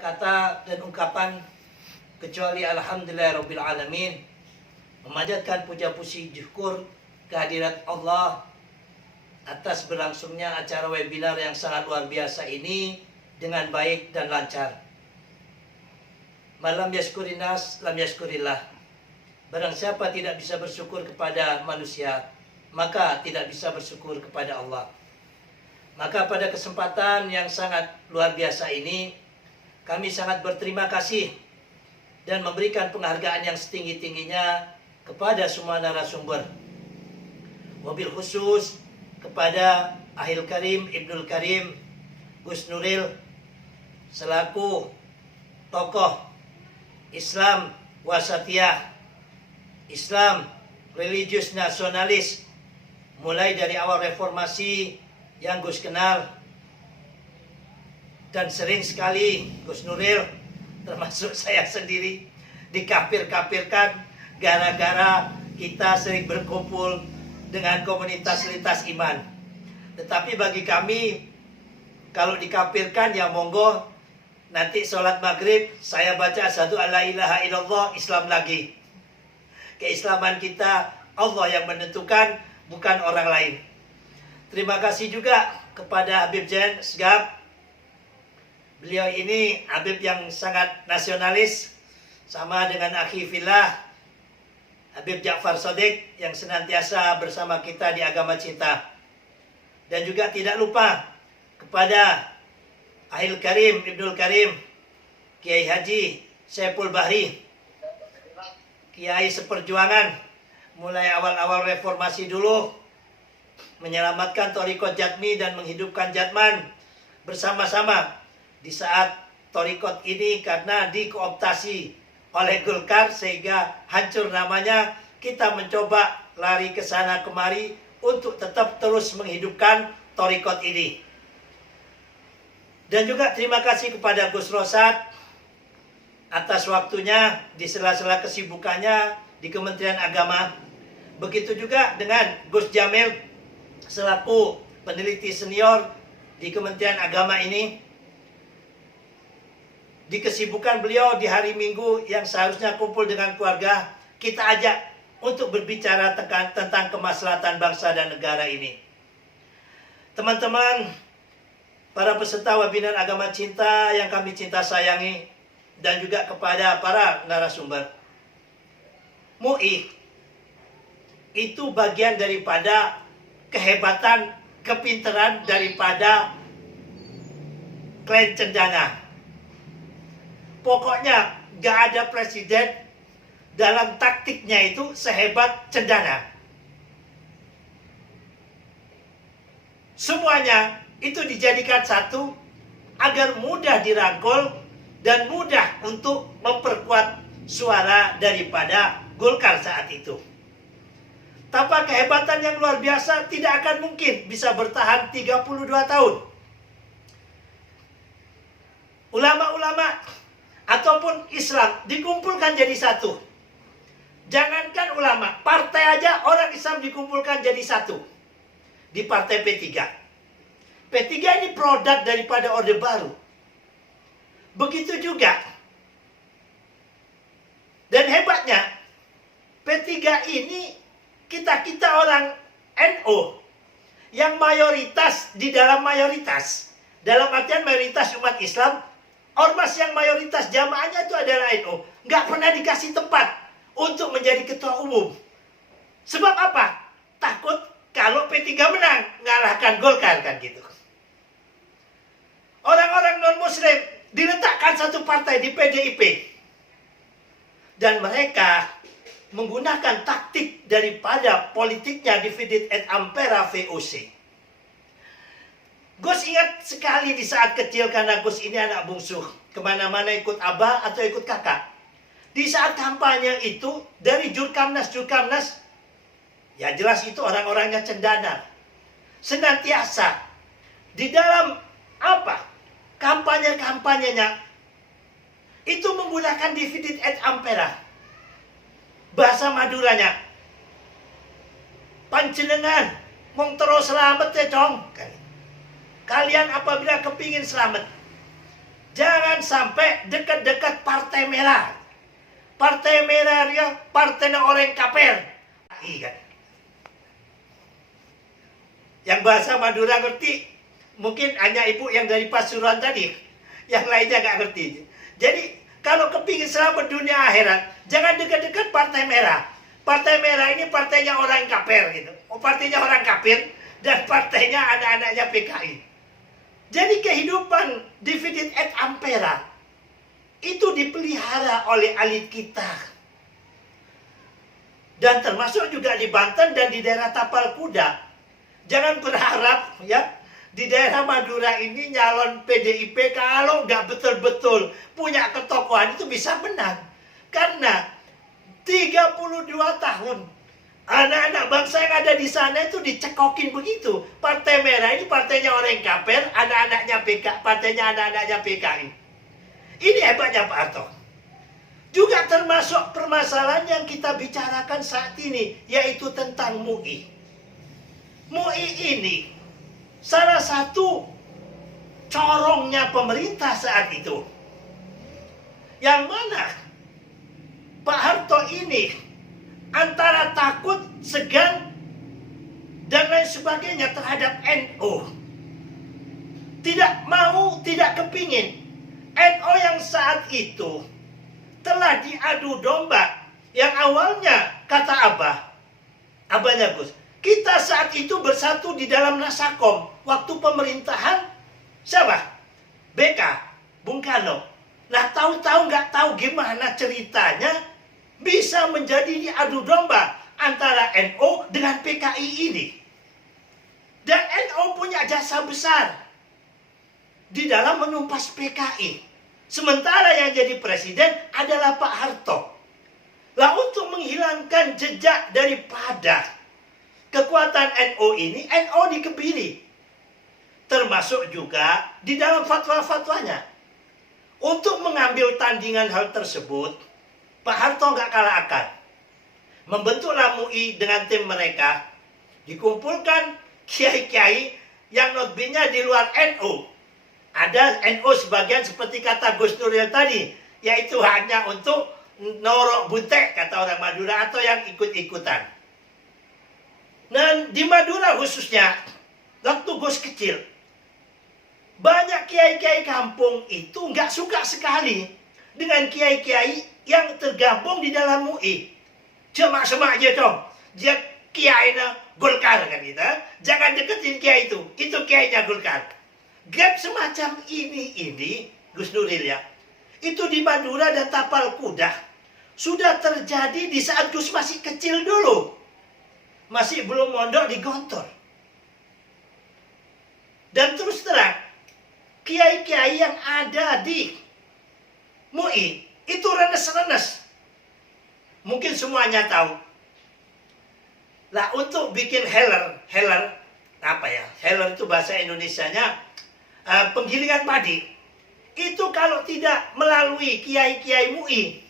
kata dan ungkapan kecuali alhamdulillahirabbil alamin. Memanjatkan puja puji syukur kehadirat Allah atas berlangsungnya acara webinar yang sangat luar biasa ini dengan baik dan lancar. Malam yashkurinas lam yashkurillah. Barang siapa tidak bisa bersyukur kepada manusia, maka tidak bisa bersyukur kepada Allah. Maka pada kesempatan yang sangat luar biasa ini, kami sangat berterima kasih dan memberikan penghargaan yang setinggi-tingginya kepada semua narasumber. Wabil khusus kepada Ahil Karim Ibnul Karim Gus Nuril selaku tokoh Islam wasatiyah, Islam religius nasionalis, mulai dari awal reformasi yang Gus kenal, dan sering sekali Gus Nuril termasuk saya sendiri dikafir-kafirkan gara-gara kita sering berkumpul dengan komunitas lintas iman. Tetapi bagi kami, kalau dikafirkan ya monggo, nanti sholat maghrib saya baca asyhadu alla ilaha illallah, Islam lagi. Keislaman kita Allah yang menentukan, bukan orang lain. Terima kasih juga kepada Habib Zain Segaf. Beliau ini Habib yang sangat nasionalis, sama dengan akhi fillah Habib Ja'far Shadiq yang senantiasa bersama kita di agama cinta. Dan juga tidak lupa kepada Ahil Karim Ibnul Karim Kiai Haji Saiful Bahri, Kiai seperjuangan mulai awal-awal reformasi dulu, menyelamatkan Thariqat Jatmi dan menghidupkan Jatman bersama-sama di saat Thariqat ini karena dikooptasi oleh Golkar sehingga hancur namanya. Kita mencoba lari ke sana kemari untuk tetap terus menghidupkan Thariqat ini. Dan juga terima kasih kepada Gus Rosad atas waktunya di sela-sela kesibukannya di Kementerian Agama. Begitu juga dengan Gus Jamil selaku peneliti senior di Kementerian Agama ini. Di kesibukan beliau di hari Minggu yang seharusnya kumpul dengan keluarga, kita ajak untuk berbicara tentang kemaslahatan bangsa dan negara ini. Teman-teman, para peserta webinar Agama Cinta yang kami cinta sayangi, dan juga kepada para narasumber. MUI itu bagian daripada kehebatan, kepinteran daripada klan Cendana. Pokoknya gak ada presiden dalam taktiknya itu sehebat Cendana. Semuanya itu dijadikan satu agar mudah dirangkul dan mudah untuk memperkuat suara daripada Golkar saat itu. Tanpa kehebatan yang luar biasa tidak akan mungkin bisa bertahan 32 tahun. Ulama-ulama ataupun Islam dikumpulkan jadi satu. Jangankan ulama, partai aja orang Islam dikumpulkan jadi satu. Di partai P3. P3 ini produk daripada Orde Baru. Begitu juga. Dan hebatnya, P3 ini kita orang NU yang mayoritas di dalam mayoritas. Dalam artian mayoritas umat Islam, ormas yang mayoritas jamaahnya itu adalah NU. Nggak pernah dikasih tempat untuk menjadi ketua umum. Sebab apa? Takut kalau P3 menang, ngalahkan Golkar kan gitu. Orang-orang non-muslim diletakkan satu partai di PDIP. Dan mereka menggunakan taktik daripada politiknya divided et impera VOC. Gus ingat sekali di saat kecil, karena Gus ini anak bungsu, kemana-mana ikut abah atau ikut kakak. Di saat kampanye itu, dari Jurkamnas, ya jelas itu orang-orangnya Cendana. Senantiasa di dalam kampanyenya itu menggunakan divided et impera. Bahasa Maduranya, panjenengan mong terus selamat ya dong. Kalian apabila kepingin selamat, Jangan sampai dekat-dekat Partai Merah. Partai Merah ya, partai orang kaper. Iya. Yang bahasa Madura ngerti, mungkin hanya ibu yang dari Pasuruan tadi. Yang lainnya nggak ngerti. Jadi kalau kepingin selamat dunia akhirat, jangan dekat-dekat Partai Merah. Partai Merah ini partainya orang kafir gitu. Partainya orang kafir dan partainya anak-anaknya PKI. Jadi kehidupan dividend et impera itu dipelihara oleh elit kita. Dan termasuk juga di Banten dan di daerah Tapal Kuda. Jangan berharap ya di daerah Madura ini nyalon PDIP kalau nggak betul-betul punya ketokohan itu bisa menang. Karena 32 tahun anak-anak bangsa yang ada di sana itu dicekokin begitu. Partai Merah ini partainya orang kafir, anak-anaknya PKI, partainya anak-anaknya PKI. Ini hebatnya Pak Harto. Juga termasuk permasalahan yang kita bicarakan saat ini, yaitu tentang MUI. MUI ini salah satu corongnya pemerintah saat itu. Yang mana Pak Harto ini antara takut, segan, dan lain sebagainya terhadap NU. Tidak mau, tidak kepingin. NU yang saat itu telah diadu domba. Yang awalnya kata Abahnya Gus, kita saat itu bersatu di dalam Nasakom. Waktu pemerintahan siapa? BK, Bung Karno. Nah tahu-tahu nggak tahu gimana ceritanya bisa menjadi diadu domba antara NU dengan PKI ini. Dan NU punya jasa besar di dalam menumpas PKI. Sementara yang jadi presiden adalah Pak Harto. Lah untuk menghilangkan jejak daripada kekuatan NU ini, NU dikebiri. Termasuk juga di dalam fatwa-fatwanya. Untuk mengambil tandingan hal tersebut, Pak Harto nggak kalah akal. Membentuklah MUI dengan tim mereka. Dikumpulkan kiai-kiai yang notabene di luar NU. Ada NU sebagian seperti kata Gus Nuril tadi, yaitu hanya untuk norok buntek kata orang Madura atau yang ikut-ikutan. Dan di Madura khususnya, waktu Gus kecil, banyak kiai-kiai kampung itu nggak suka sekali dengan kiai-kiai yang tergabung di dalam MUI. Semak-semak aja dong, dia kiainya Golkar kan gitu. Jangan deketin kiai itu kiainya Golkar. Gap semacam ini Gus Nuril ya, itu di Madura dan Tapal Kuda sudah terjadi di saat Gus masih kecil dulu, masih belum mondok di Gontor. Dan terus terang, kiai-kiai yang ada di MUI itu renes-renes. Mungkin semuanya tahu. Lah untuk bikin heller apa ya? Heller itu bahasa Indonesianya penggilingan padi. Itu kalau tidak melalui kiai-kiai MUI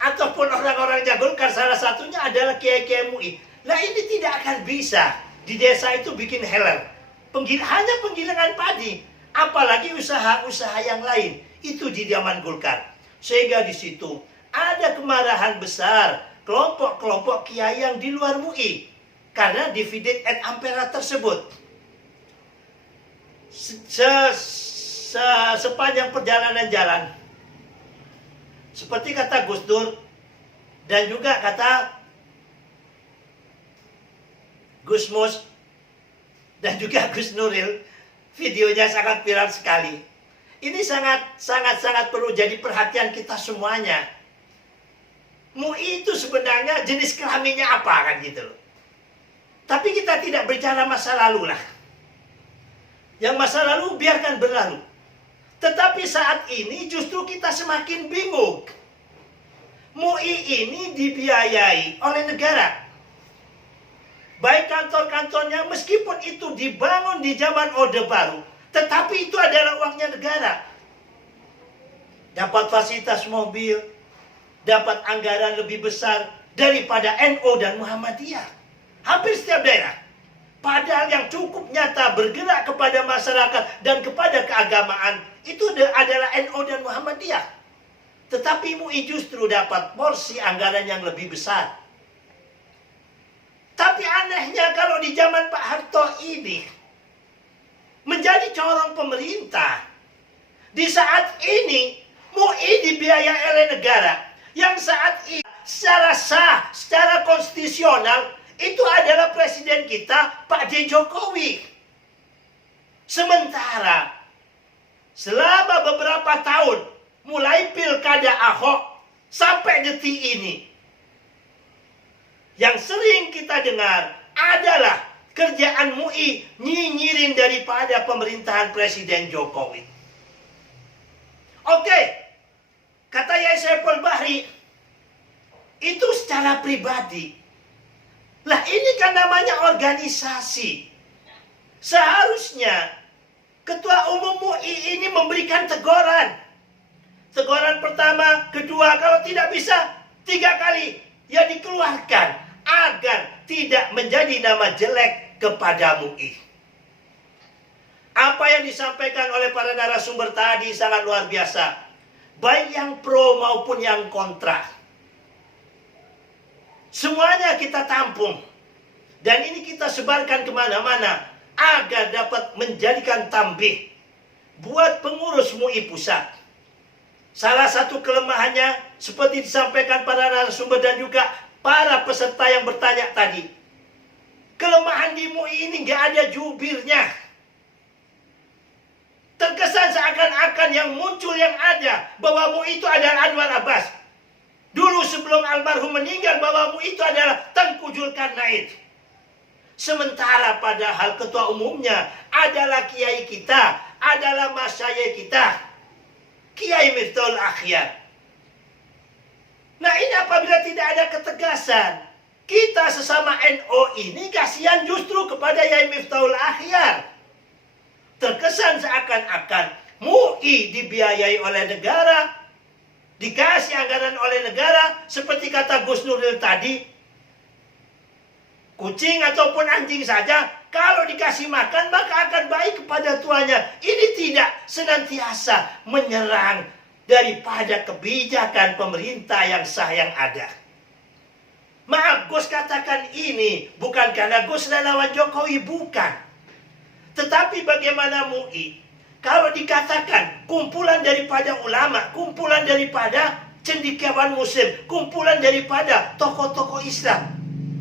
ataupun orang-orang Golkar, salah satunya adalah kiai-kiai MUI. Lah ini tidak akan bisa di desa itu bikin heller. Hanya penggilingan padi, apalagi usaha-usaha yang lain itu di zaman Golkar. Sehingga di situ ada kemarahan besar kelompok-kelompok kiai yang di luar MUI karena dividend et impera tersebut. Sepanjang perjalanan jalan, seperti kata Gus Dur dan juga kata Gus Mus dan juga Gus Nuril, videonya sangat viral sekali. Ini sangat perlu jadi perhatian kita semuanya. MUI itu sebenarnya jenis kelaminnya apa kan gitu loh. Tapi kita tidak bicara masa lalu lah. Yang masa lalu biarkan berlalu. Tetapi saat ini justru kita semakin bingung. MUI ini dibiayai oleh negara. Baik kantor-kantornya meskipun itu dibangun di zaman Orde Baru, tetapi itu adalah uangnya negara. Dapat fasilitas mobil, dapat anggaran lebih besar daripada NU dan Muhammadiyah. Hampir setiap daerah. Padahal yang cukup nyata bergerak kepada masyarakat dan kepada keagamaan itu adalah NU dan Muhammadiyah. Tetapi MUI justru dapat porsi anggaran yang lebih besar. Tapi anehnya kalau di zaman Pak Harto ini menjadi corong pemerintah. Di saat ini MUI dibiayai oleh negara yang saat ini secara sah, secara konstitusional itu adalah presiden kita Pak J. Jokowi. Sementara selama beberapa tahun mulai pilkada Ahok sampai detik ini yang sering kita dengar adalah kerjaan MUI nyinyirin daripada pemerintahan Presiden Jokowi. Oke, kata Yai Saiful Bahri, itu secara pribadi. Lah ini kan namanya organisasi. Seharusnya Ketua Umum MUI ini memberikan teguran. Teguran pertama, kedua, kalau tidak bisa 3 kali ya dikeluarkan agar tidak menjadi nama jelek kepada MUI. Apa yang disampaikan oleh para narasumber tadi sangat luar biasa. Baik yang pro maupun yang kontra. Semuanya kita tampung. Dan ini kita sebarkan kemana-mana agar dapat menjadikan tambih buat pengurus MUI pusat. Salah satu kelemahannya seperti disampaikan para narasumber dan juga para peserta yang bertanya tadi. Kelemahan di MUI ini nggak ada jubirnya. Terkesan seakan-akan yang muncul yang ada bahwa MUI itu adalah Anwar Abbas. Dulu sebelum almarhum meninggal bahwa MUI itu adalah Tengku Zulkarnain. Sementara padahal ketua umumnya adalah kiai kita, adalah masyayikh kita, Kiai Miftahul Akhyar. Nah ini apabila tidak ada ketegasan, kita sesama NU ini kasihan justru kepada Yai Miftahul Akhyar. Terkesan seakan-akan MUI dibiayai oleh negara, dikasih anggaran oleh negara, seperti kata Gus Nuril tadi, kucing ataupun anjing saja, kalau dikasih makan maka akan baik kepada tuannya. Ini tidak senantiasa menyerang daripada kebijakan pemerintah yang sah yang ada. Maaf, Gus katakan ini bukan karena Gus relawan Jokowi, bukan. Tetapi bagaimana MUI, kalau dikatakan kumpulan daripada ulama, kumpulan daripada cendekiawan muslim, kumpulan daripada tokoh-tokoh Islam,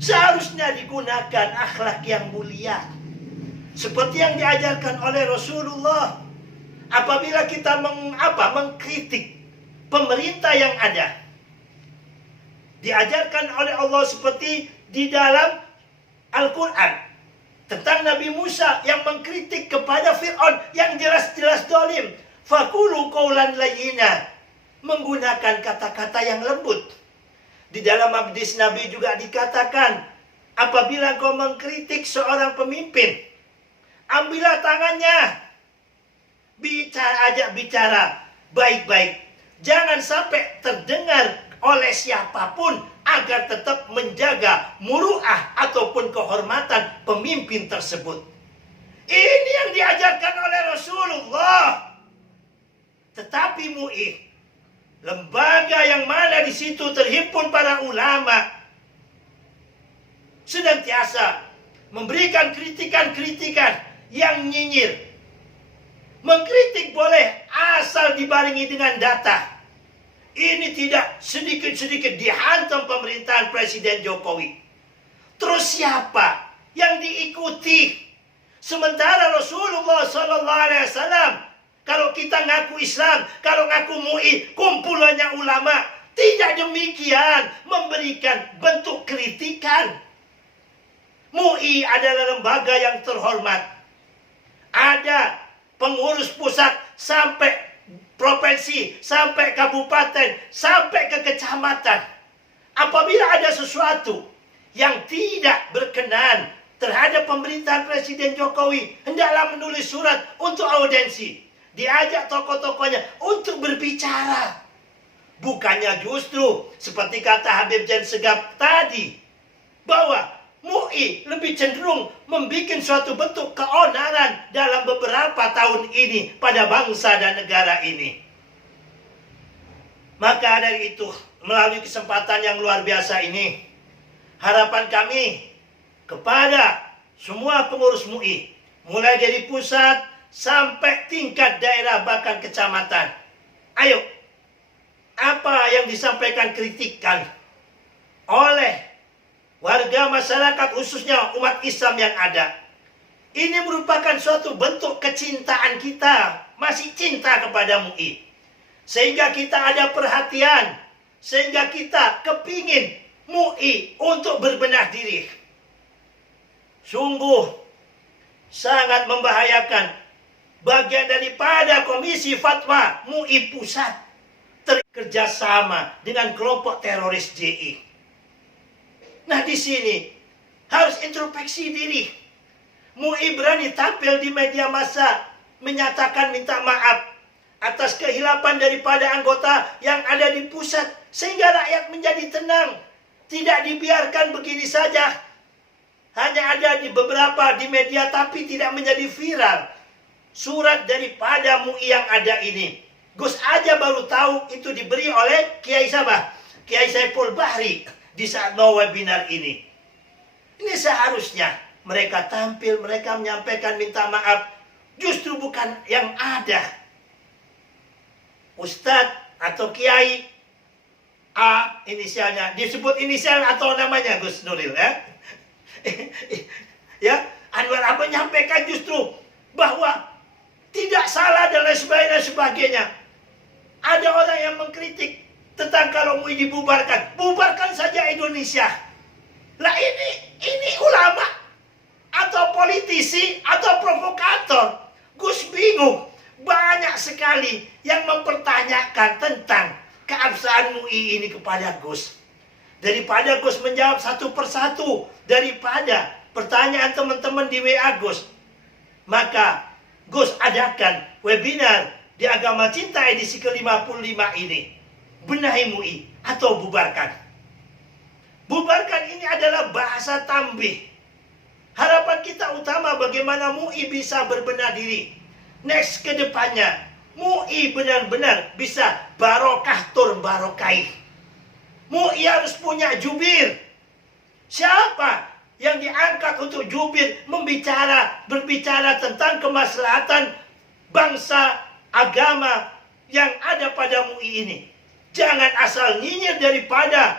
seharusnya digunakan akhlak yang mulia. Seperti yang diajarkan oleh Rasulullah. Apabila kita mengkritik pemerintah yang ada, diajarkan oleh Allah seperti di dalam Al-Quran tentang Nabi Musa yang mengkritik kepada Fir'aun yang jelas-jelas dolim. Fakulu qawlan layyina, menggunakan kata-kata yang lembut. Di dalam hadis Nabi juga dikatakan, apabila kau mengkritik seorang pemimpin, ambillah tangannya, ajak bicara baik-baik. Jangan sampai terdengar oleh siapapun agar tetap menjaga muruah ataupun kehormatan pemimpin tersebut. Ini yang diajarkan oleh Rasulullah. Tetapi MUI, lembaga yang mana di situ terhimpun para ulama, senantiasa memberikan kritikan-kritikan yang nyinyir. Mengkritik boleh asal dibarengi dengan data. Ini tidak sedikit-sedikit dihantam pemerintahan Presiden Jokowi. Terus siapa yang diikuti? Sementara Rasulullah SAW, kalau kita ngaku Islam, kalau ngaku MUI, kumpulannya ulama, tidak demikian memberikan bentuk kritikan. MUI adalah lembaga yang terhormat. Ada pengurus pusat sampai provinsi, sampai kabupaten, sampai ke kecamatan. Apabila ada sesuatu yang tidak berkenan terhadap pemerintahan Presiden Jokowi, hendaklah menulis surat untuk audiensi. Diajak tokoh-tokohnya untuk berbicara. Bukannya justru seperti kata Habib Jan Segaf tadi, bahwa MUI lebih cenderung membuat suatu bentuk keonaran dalam beberapa tahun ini pada bangsa dan negara ini. Maka dari itu, melalui kesempatan yang luar biasa ini, harapan kami kepada semua pengurus MUI, mulai dari pusat sampai tingkat daerah bahkan kecamatan. Ayo, apa yang disampaikan kritikan oleh warga masyarakat khususnya umat Islam yang ada, ini merupakan suatu bentuk kecintaan kita, masih cinta kepada MUI. Sehingga kita ada perhatian, sehingga kita kepingin MUI untuk berbenah diri. Sungguh sangat membahayakan bagian daripada Komisi Fatwa MUI Pusat kerjasama dengan kelompok teroris JI. Nah, di sini harus introspeksi diri. MUI berani tampil di media massa menyatakan minta maaf atas kehilapan daripada anggota yang ada di pusat, sehingga rakyat menjadi tenang. Tidak dibiarkan begini saja, hanya ada di beberapa di media tapi tidak menjadi viral. Surat daripada MUI yang ada ini, Gus aja baru tahu itu diberi oleh Kiai Sabah, Kiai Saiful Bahri di saat mau webinar ini. Ini seharusnya mereka tampil, mereka menyampaikan minta maaf, justru bukan yang ada Ustadz atau Kiai A inisialnya, disebut inisial atau namanya Gus Nuril ya. Ya, Anwar apa menyampaikan justru bahwa tidak salah dan lain sebagainya. Ada orang yang mengkritik tentang kalau MUI dibubarkan, bubarkan saja Indonesia. Lah ini ulama atau politisi atau provokator. Gus bingung. Banyak sekali yang mempertanyakan tentang keabsahan MUI ini kepada Gus. Daripada Gus menjawab satu persatu daripada pertanyaan teman-teman di WA Gus, maka Gus adakan webinar di Agama Cinta edisi ke-55 ini. Benahi MUI atau bubarkan. Bubarkan ini adalah bahasa tambih. Harapan kita utama bagaimana MUI bisa berbenah diri. Next ke depannya, MUI benar-benar bisa barokah tur barokai. MUI harus punya jubir. Siapa yang diangkat untuk jubir berbicara tentang kemaslahatan bangsa, agama yang ada pada MUI ini. Jangan asal nyinyir daripada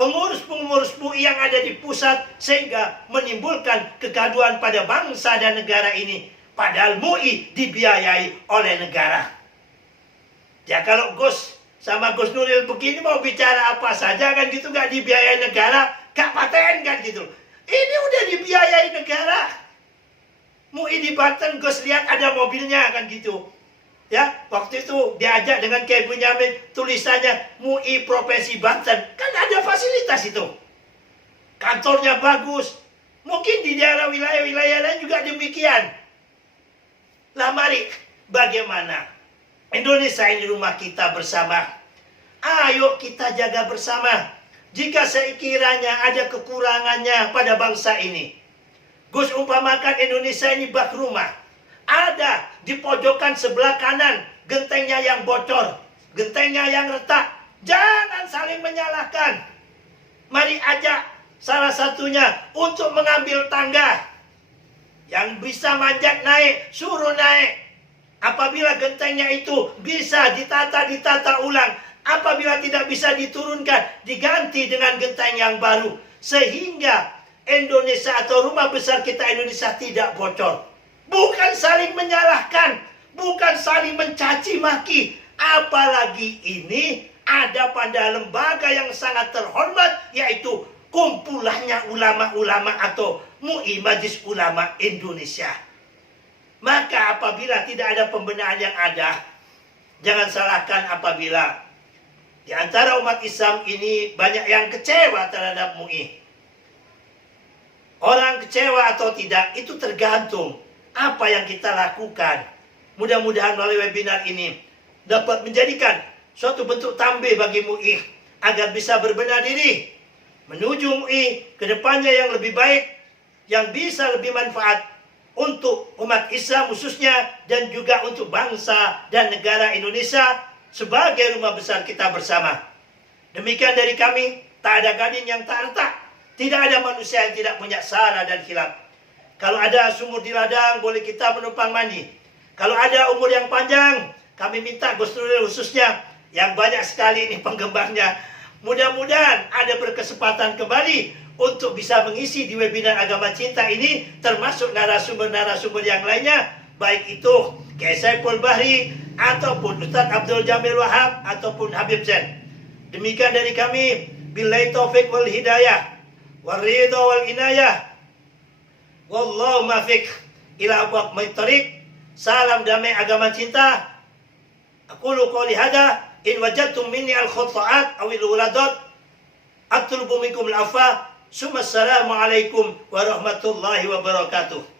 pengurus-pengurus MUI yang ada di pusat sehingga menimbulkan kegaduhan pada bangsa dan negara ini. Padahal MUI dibiayai oleh negara. Ya kalau Gus sama Gus Nuril begini mau bicara apa saja kan gitu, gak dibiayai negara, gak paten kan gitu. Ini udah dibiayai negara. MUI di Banten, Gus lihat ada mobilnya kan gitu. Ya, waktu itu diajak dengan Kiai Bunyamin, tulisannya MUI Provinsi Banten. Kan ada fasilitas itu. Kantornya bagus. Mungkin di daerah wilayah-wilayah lain juga demikian. Lah mari, bagaimana Indonesia ini rumah kita bersama. Ayo kita jaga bersama. Jika sekiranya ada kekurangannya pada bangsa ini, Gus umpamakan Indonesia ini bak rumah. Ada di pojokan sebelah kanan gentengnya yang bocor, gentengnya yang retak. Jangan saling menyalahkan. Mari ajak salah satunya untuk mengambil tangga. Yang bisa manjat naik, suruh naik. Apabila gentengnya itu bisa ditata ulang, apabila tidak bisa diturunkan, diganti dengan genteng yang baru. Sehingga Indonesia atau rumah besar kita Indonesia tidak bocor. Bukan saling menyalahkan, bukan saling mencaci maki. Apalagi ini ada pada lembaga yang sangat terhormat, yaitu kumpulannya ulama-ulama atau MUI Majelis Ulama Indonesia. Maka apabila tidak ada pembenahan yang ada, jangan salahkan apabila di antara umat Islam ini banyak yang kecewa terhadap MUI. Orang kecewa atau tidak itu tergantung apa yang kita lakukan. Mudah-mudahan melalui webinar ini dapat menjadikan suatu bentuk tambih bagi MUI agar bisa berbenah diri. menuju MUI ke depannya yang lebih baik, yang bisa lebih manfaat untuk umat Islam khususnya dan juga untuk bangsa dan negara Indonesia sebagai rumah besar kita bersama. Demikian dari kami, tak ada gading yang tak retak, tidak ada manusia yang tidak punya salah dan khilaf. Kalau ada sumur di ladang, boleh kita menumpang mandi. Kalau ada umur yang panjang, kami minta Gus Nuril khususnya, yang banyak sekali ini penggemarnya, mudah-mudahan ada berkesempatan kembali untuk bisa mengisi di webinar Agama Cinta ini, termasuk narasumber-narasumber yang lainnya, baik itu Kiai Saiful Bahri, ataupun Ustadz Abdul Jamil Wahab, ataupun Habib Zain. Demikian dari kami, billahi taufik wal hidayah, wal ridha wal inayah, wallahu muwaffiq ila aqwamit thoriq. Salam damai agama cinta. Aqulu qouli hada, in wajadtum minni al-khata'at awil wuladat atlubu minkum al-afwa. Assalamualaikum warahmatullahi wabarakatuh.